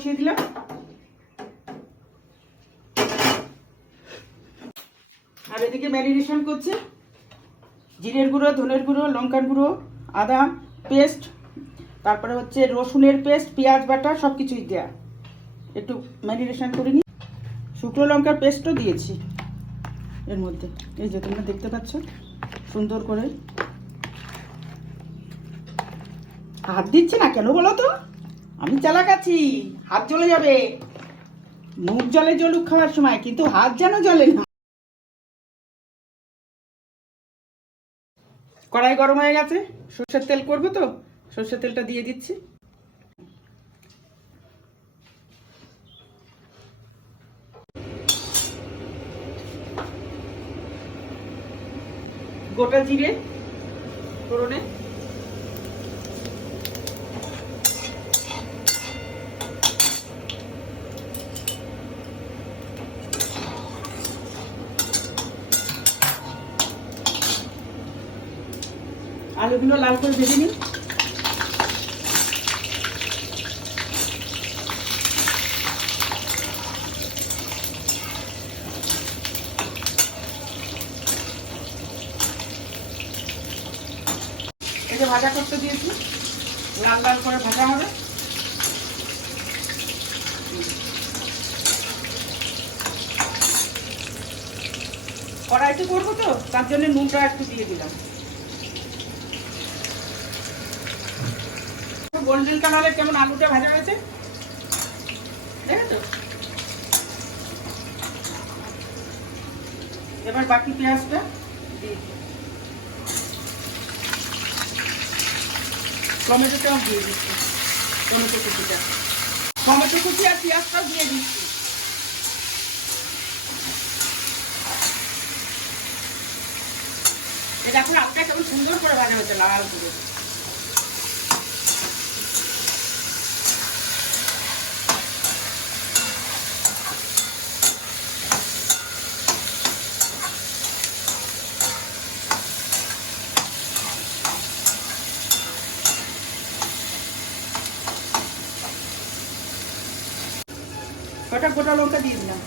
বসিয়ে দিলাম। আর এদিকে ম্যারিনেশন করছে। জিরের গুঁড়ো, ধনের গুঁড়ো, লঙ্কার গুঁড়ো, আদা পেস্ট, তারপরে হচ্ছে রসুনের পেস্ট, পেঁয়াজ বাটা সব কিছুই দেওয়া একটু ম্যারিনেশন করে নিই শুকনো লঙ্কার পেস্টও দিয়েছি এর মধ্যে। এই যে তোমরা দেখতে পাচ্ছ, সুন্দর করে। হাত দিচ্ছে না কেন বলো তো? আমি চালাক আছি, হাত জ্বলে যাবে। মুখ জলে জলুক খাওয়ার সময়, কিন্তু হাত যেন জ্বলে না। কড়াই গরম হয়ে গেছে, সর্ষের তেল করব তো, সর্ষের তেলটা দিয়ে দিচ্ছি। গোটা জিরে, ফোড়নে। আলুগুলো লাল করে ভেজে এটা ভাজা করতে দিয়েছি। লাল লাল করে ভাজা হবে। কড়াইতে করব তো, তার জন্য নুনটা একটু দিয়ে দিলাম। গোল্ডেন কালারের কেমন আলুটা ভাজা হয়েছে? এবার বাকি পেঁয়াজটা দিয়ে টমেটোটাও দিয়ে দিচ্ছি। টমেটো কুচিটা। টমেটো কুচি আর পেঁয়াজটাও দিয়ে দিচ্ছি। এটা এখন আলুটা কেমন সুন্দর করে ভাজা হয়েছে, লাল করে। কটা গোটা লঙ্কা দিয়ে দিলাম।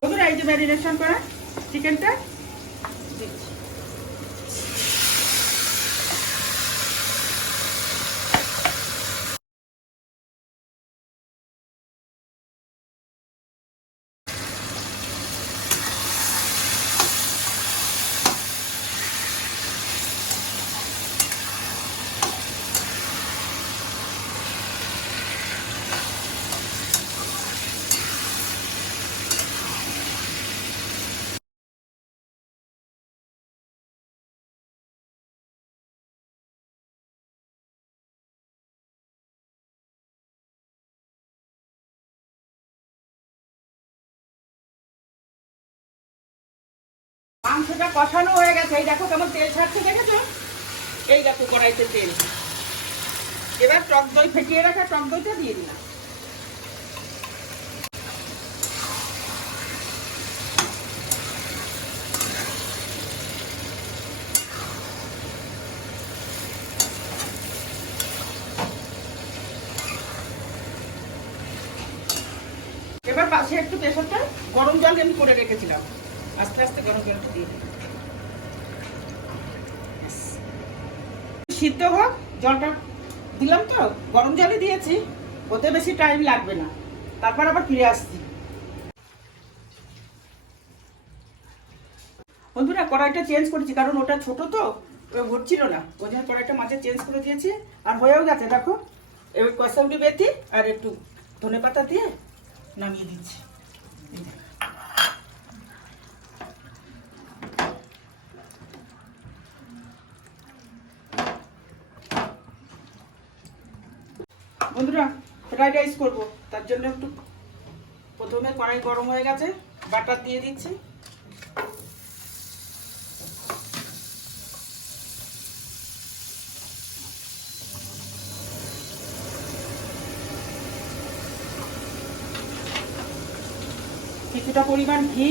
বন্ধুরা এই যে ম্যারিনেশন করা চিকেনটা দিচ্ছি। মাংসটা কষানো হয়ে গেছে। এই দেখো কেমন তেল ছাড়ছে, দেখেছ? এই দেখো কড়াইতে তেল। এবার টক দই ফেটিয়ে রাখা, টক দইটা দিয়ে দিলাম। এবার পাশে একটু প্রেশারটা গরম জল আমি করে রেখেছিলাম। আস্তে আস্তে গরম জলটা দিয়ে। সিদ্ধ হোক, জলটা দিলাম তো, গরম জলই দিয়েছি, ওতে বেশি টাইম লাগবে না। তারপর আবার ফিরে আসছি। বন্ধুরা, কড়াইটা চেঞ্জ করেছি, কারণ ওটা ছোট তো ওটা ভরছিল না, ওই জন্য কড়াইটা মাঝে চেঞ্জ করে দিয়েছি, আর হয়েও গেছে, দেখো। এবার কষাউরি বেতি আর একটু ধনে পাতা দিয়ে নামিয়ে দিচ্ছি। বন্ধুরা ফ্রাইড রাইস করব। তার জন্য একটু প্রথমে কড়াই গরম হয়ে গেছে বাটার দিয়ে দিচ্ছি। কিছুটা পরিমাণ ঘি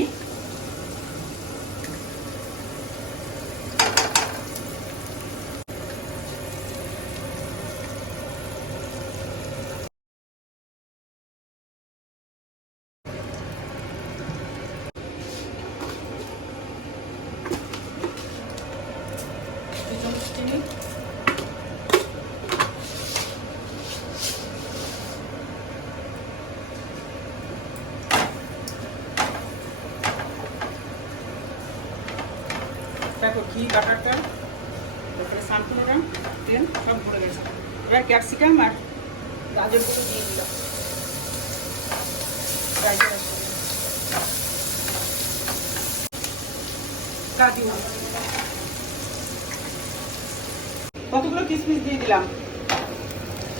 দেখো ঘি বাটারটা? তারপরে সানফ্লাওয়ার তেল, সব ভরে গেছে। এবার ক্যাপসিকাম আর গাজরগুলো দিয়ে দিলাম। কাজু কতগুলো কিশমিশ দিয়ে দিলাম?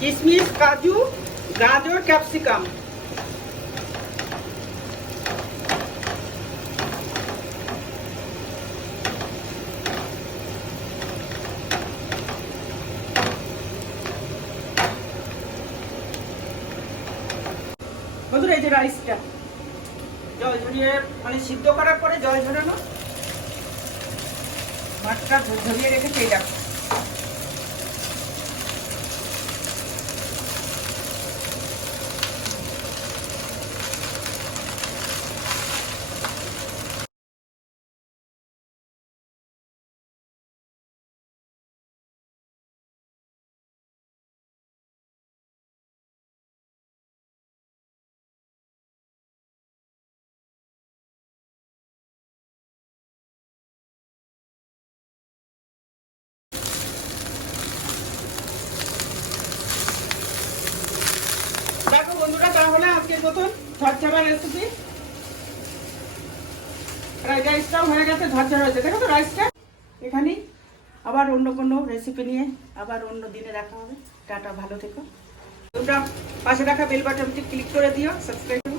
কিশমিশ কাজু, গাজর, ক্যাপসিকাম। বন্ধুরা এই যে রাইসটা। জল ঝরিয়ে মানে সিদ্ধ করার পরে জল ঝরানো মাছটা ঝরিয়ে রেখে পেয়ে দেখো দেখো বন্ধুরা তাহলে আজকের মতন ঝরঝরা রেসিপি। রাইসটাও হয়ে গেছে, ঝরঝরা হয়েছে। দেখো তো রাইসটা এখানেই আবার অন্য কোনো রেসিপি নিয়ে আবার অন্য দিনে রাখা হবে। টাটা, ভালো থেকো। তোমরা পাশে রাখা বেল বাটনটি ক্লিক করে দিও সাবস্ক্রাইব